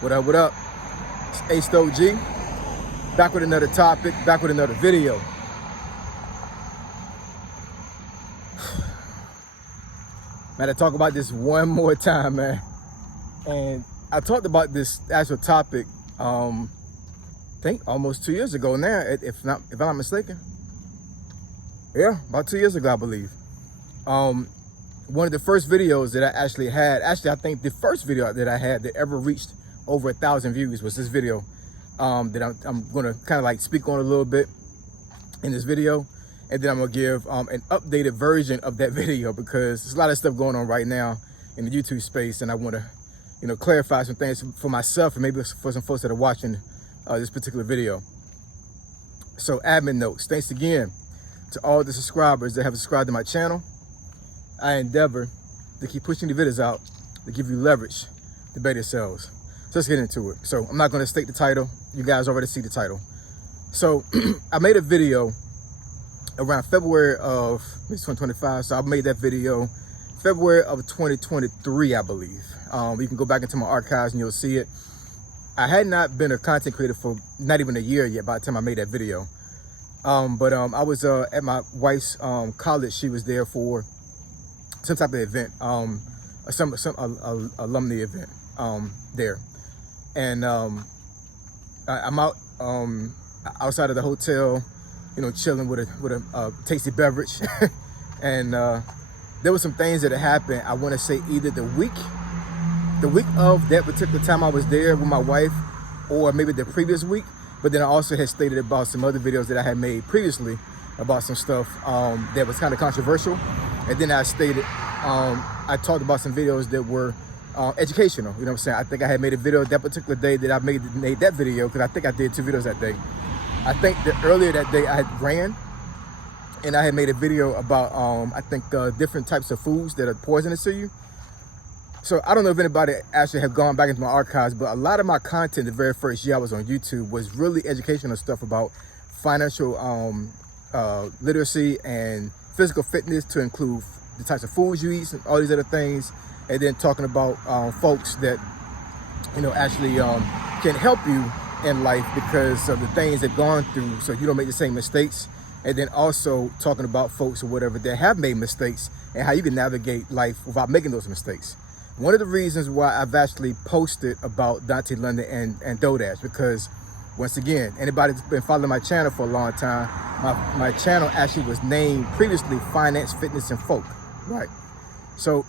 What up, what up? It's Ace OG, back with another topic, back with another video. Man, I talk about this one more time, man. And I talked about this actual topic, I think almost 2 years ago now, if I'm not mistaken. Yeah, about 2 years ago, I believe. One of the first videos that I actually had, I think the first video that I had that ever reached over 1,000 views was this video that I'm gonna kind of like speak on a little bit in this video. And then I'm gonna give an updated version of that video because there's a lot of stuff going on right now in the YouTube space, and I want to, clarify some things for myself and maybe for some folks that are watching this particular video. So, admin notes. Thanks again to all the subscribers that have subscribed to my channel. I endeavor to keep pushing the videos out to give you leverage to better yourselves. So let's get into it. So I'm not going to state the title. You guys already see the title. So I made a video around February of 2025. So I made that video February of 2023, I believe. You can go back into my archives and you'll see it. I had not been a content creator for not even a year yet by the time I made that video. But I was at my wife's college. She was there for some type of event, some alumni event there. And I'm out outside of the hotel, chilling with a tasty beverage. And there were some things that had happened. I want to say either the week of that particular time I was there with my wife, or maybe the previous week. But then I also had stated about some other videos that I had made previously about some stuff that was kind of controversial. And then I stated, I talked about some videos that were educational. You know what I'm saying? I think I had made a video that particular day that I made that video, because I think I did 2 videos that day. I think that earlier that day I had ran, and I had made a video about, I think, different types of foods that are poisonous to you. So I don't know if anybody actually have gone back into my archives, but a lot of my content the very first year I was on YouTube was really educational stuff about financial literacy and physical fitness, to include the types of foods you eat and all these other things. And then talking about folks that, actually can help you in life because of the things they've gone through, so you don't make the same mistakes. And then also talking about folks or whatever that have made mistakes and how you can navigate life without making those mistakes. One of the reasons why I've actually posted about Dante London and DoorDash, because once again, anybody that's been following my channel for a long time, my channel actually was named previously Finance, Fitness, and Folk, right? So,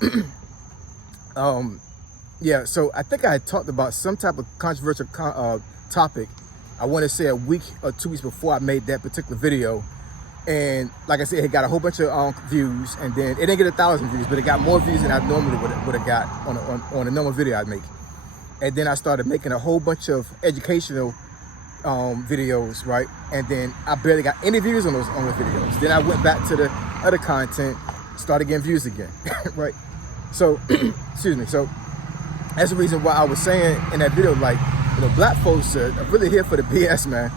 yeah, so I think I had talked about some type of controversial topic, I want to say a week or 2 weeks before I made that particular video. And like I said, it got a whole bunch of views, and then it didn't get 1,000 views, but it got more views than I normally would have got on a normal video I'd make. And then I started making a whole bunch of educational videos, right? And then I barely got any views on those videos. Then I went back to the other content, started getting views again, right? So, excuse me. So that's the reason why I was saying in that video, like, black folks are really here for the BS, man.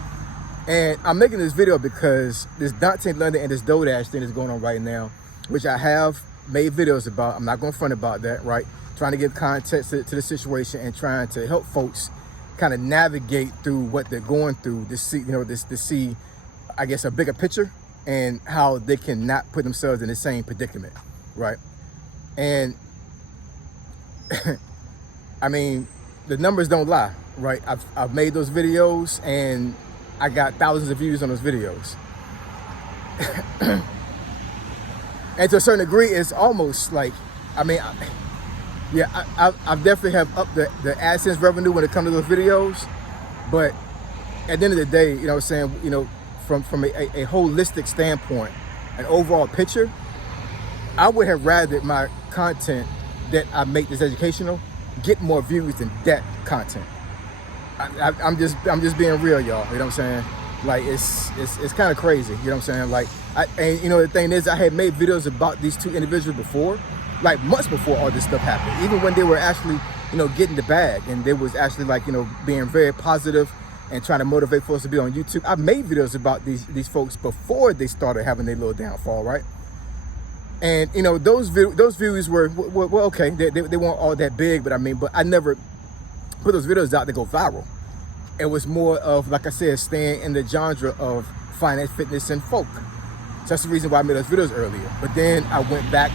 And I'm making this video because this Dante London and this DoorDash thing is going on right now, which I have made videos about. I'm not going to front about that, right? Trying to give context to the situation and trying to help folks kind of navigate through what they're going through to see, to see, I guess, a bigger picture and how they can not put themselves in the same predicament, right? And I mean, the numbers don't lie, right? I've made those videos and I got thousands of views on those videos. And to a certain degree, it's almost like, I mean, I definitely have upped the AdSense revenue when it comes to those videos. But at the end of the day, from a holistic standpoint, an overall picture, I would have rather my content that I make this educational get more views than that content. I'm just being real, y'all. You know what I'm saying? Like, it's kind of crazy. You know what I'm saying? Like, the thing is, I had made videos about these 2 individuals before, like months before all this stuff happened. Even when they were actually, getting the bag, and they was actually like, being very positive and trying to motivate folks to be on YouTube. I made videos about these folks before they started having their little downfall, right? And those views were okay. They weren't all that big, but I never put those videos out to go viral. It was more of, like I said, staying in the genre of finance, fitness, and folk. So that's the reason why I made those videos earlier. But then I went back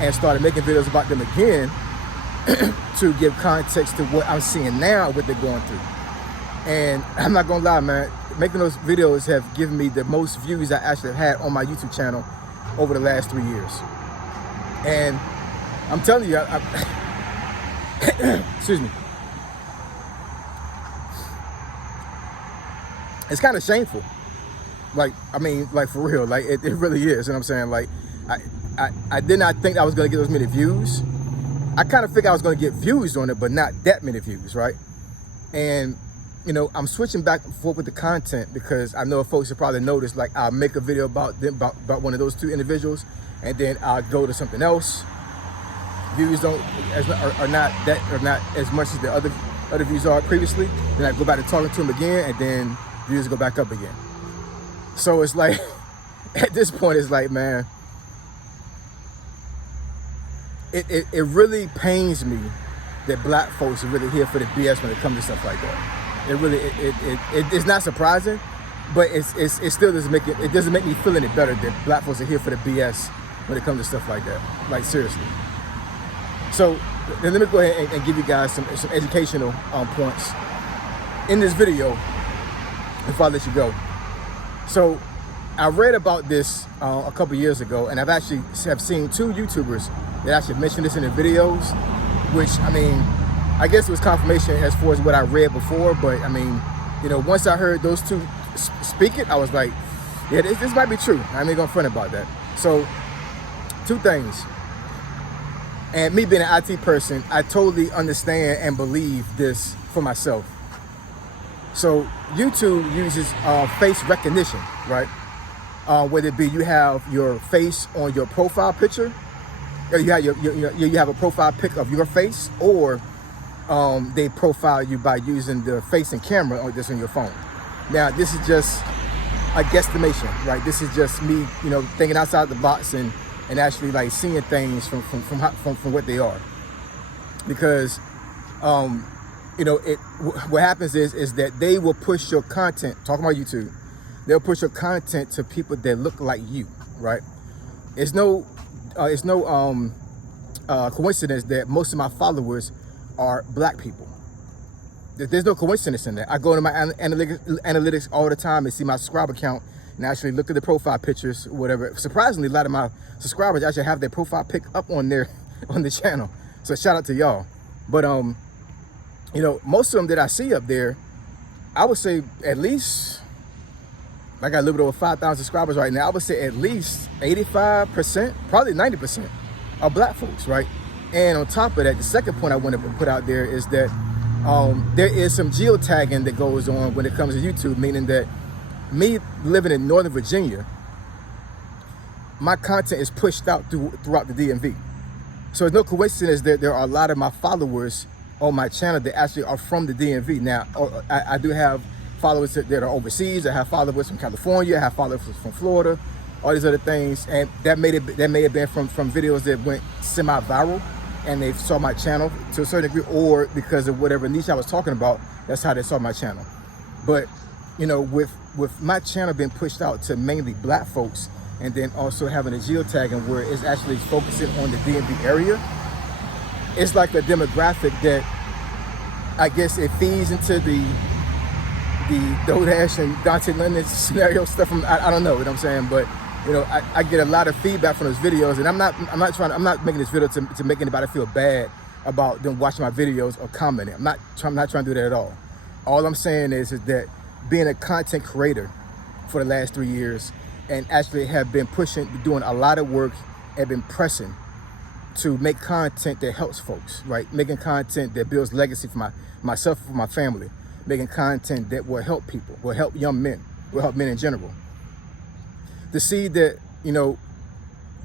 and started making videos about them again to give context to what I'm seeing now, what they're going through. And I'm not gonna lie, man, making those videos have given me the most views I actually had on my YouTube channel over the last 3 years. And I'm telling you, excuse me, it's kind of shameful. Like, I mean, like, for real, like, it really is. You know what I'm saying? Like, I did not think I was gonna get those many views. I kind of figured I was gonna get views on it, but not that many views, right? And, you know, I'm switching back and forth with the content because I know folks have probably noticed, like, I'll make a video about them, about one of those two individuals, and then I'll go to something else. Views are not as much as the other views are previously. Then I go back to talking to them again, and then views go back up again. So it's like, at this point, it's like, man, it really pains me that black folks are really here for the BS when it comes to stuff like that. It's not surprising, but it still doesn't make it doesn't make me feel any better that black folks are here for the BS when it comes to stuff like that. Like, seriously. So then let me go ahead and give you guys some educational points in this video before I let you go. So I read about this a couple years ago, and I've actually seen two YouTubers that actually mentioned this in their videos, which, I mean, I guess it was confirmation as far as what I read before, but I mean, you know, once I heard those two speak it, I was like, yeah, this might be true. I ain't gonna front about that. So, two things. And me being an IT person, I totally understand and believe this for myself. So YouTube uses face recognition, right? Whether it be you have your face on your profile picture, or you have a profile pic of your face, or they profile you by using the facing camera or just on your phone. Now, this is just a guesstimation, right? This is just me, you know, thinking outside the box and actually like seeing things from what they are. Because, you know, what happens is that they will push your content, talking about YouTube, they'll push your content to people that look like you, right? It's no coincidence that most of my followers are black people. There's no coincidence in that. I go into my analytics all the time and see my subscriber count and actually look at the profile pictures, whatever. Surprisingly, a lot of my subscribers actually have their profile pic up on the channel. So shout out to y'all. But you know, most of them that I see up there, I would say at least, I got a little bit over 5,000 subscribers right now. I would say at least 85%, probably 90% are black folks, right? And on top of that, the second point I want to put out there is that there is some geotagging that goes on when it comes to YouTube, meaning that me living in Northern Virginia, my content is pushed out throughout the DMV. So it's no coincidence that there are a lot of my followers on my channel that actually are from the DMV. Now, I do have followers that are overseas. I have followers from California. I have followers from Florida, all these other things. And that may have been from videos that went semi-viral and they saw my channel to a certain degree, or because of whatever niche I was talking about, that's how they saw my channel. But, you know, with my channel being pushed out to mainly black folks, and then also having a geotagging where it's actually focusing on the DMV area, it's like a demographic that I guess it feeds into the Dodash and Dante London scenario stuff. I don't know what I'm saying, but you know, I get a lot of feedback from those videos, and I'm not making this video to make anybody feel bad about them watching my videos or commenting. I'm not trying to do that at all. All I'm saying is that being a content creator for the last 3 years, and actually have been doing a lot of work and been pressing to make content that helps folks, right? Making content that builds legacy for myself, for my family. Making content that will help people, will help young men, will help men in general. To see that, you know,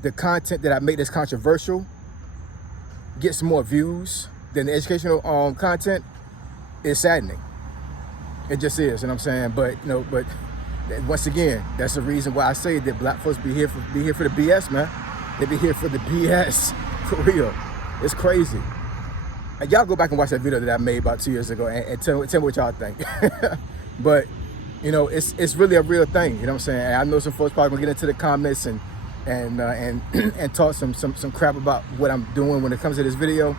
the content that I make that's controversial gets more views than the educational content is saddening. It just is, you know what I'm saying? But, you know, but once again, that's the reason why I say that black folks be here for the BS, man. They be here for the BS, for real. It's crazy. And y'all go back and watch that video that I made about 2 years ago and tell me what y'all think. But, you know, it's really a real thing. You know what I'm saying? And I know some folks probably gonna get into the comments and talk some crap about what I'm doing when it comes to this video.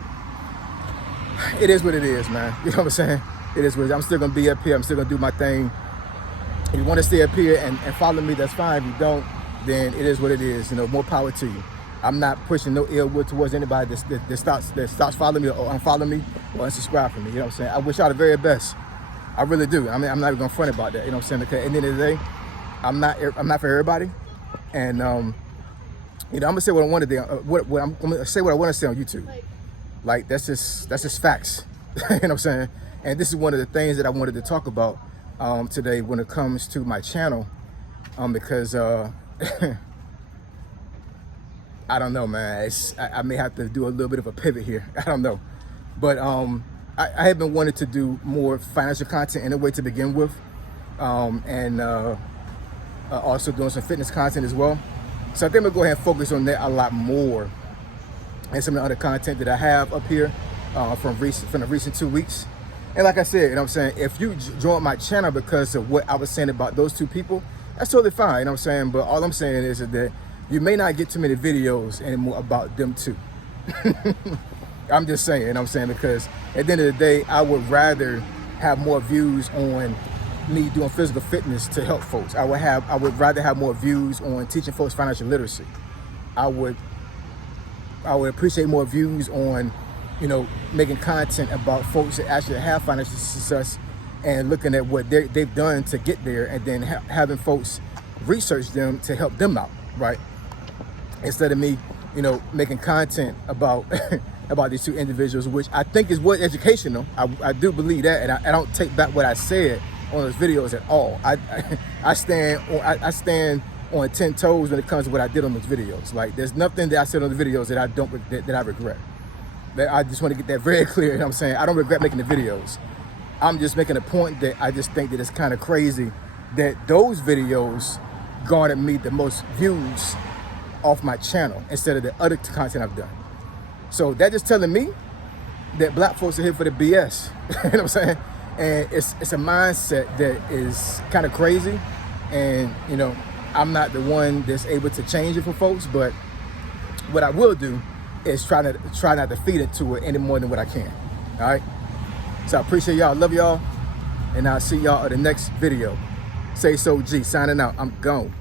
It is what it is, man. You know what I'm saying? It is what it is. I'm still gonna be up here. I'm still gonna do my thing. If you want to stay up here and follow me, that's fine. If you don't, then it is what it is. You know, more power to you. I'm not pushing no ill will towards anybody that stops following me or unfollow me or unsubscribe from me. You know what I'm saying? I wish y'all the very best. I really do. I mean, I'm not even gonna front about that. You know what I'm saying? Because at the end of the day, I'm not for everybody. And you know, I'm gonna say what I want to do. I'm gonna say what I want to say on YouTube. Like that's just facts. You know what I'm saying? And this is one of the things that I wanted to talk about today when it comes to my channel, because I don't know, man. I may have to do a little bit of a pivot here. I don't know, but I have been wanting to do more financial content in a way to begin with, and also doing some fitness content as well. So I think I'm gonna go ahead and focus on that a lot more, and some of the other content that I have up here from the recent 2 weeks. And like I said, you know what I'm saying, if you join my channel because of what I was saying about those two people, that's totally fine, you know what I'm saying? But all I'm saying is that you may not get too many videos anymore about them too. I'm just saying, you know what I'm saying? Because at the end of the day, I would rather have more views on me doing physical fitness to help folks. I would rather have more views on teaching folks financial literacy. I would appreciate more views on, you know, making content about folks that actually have financial success and looking at what they've done to get there, and then having folks research them to help them out, right? Instead of me, you know, making content about about these two individuals, which I think is what educational. I do believe that, and I don't take back what I said on those videos at all. I stand on 10 toes when it comes to what I did on those videos. Like, there's nothing that I said on the videos that I regret. I just want to get that very clear. You know what I'm saying? I don't regret making the videos. I'm just making a point that I just think that it's kind of crazy that those videos garnered me the most views off my channel instead of the other content I've done. So that just telling me that black folks are here for the BS. You know what I'm saying? And it's a mindset that is kind of crazy. And, you know, I'm not the one that's able to change it for folks, but what I will do is try not to feed into it any more than what I can. All right. So I appreciate y'all. Love y'all. And I'll see y'all in the next video. Say so G, signing out. I'm gone.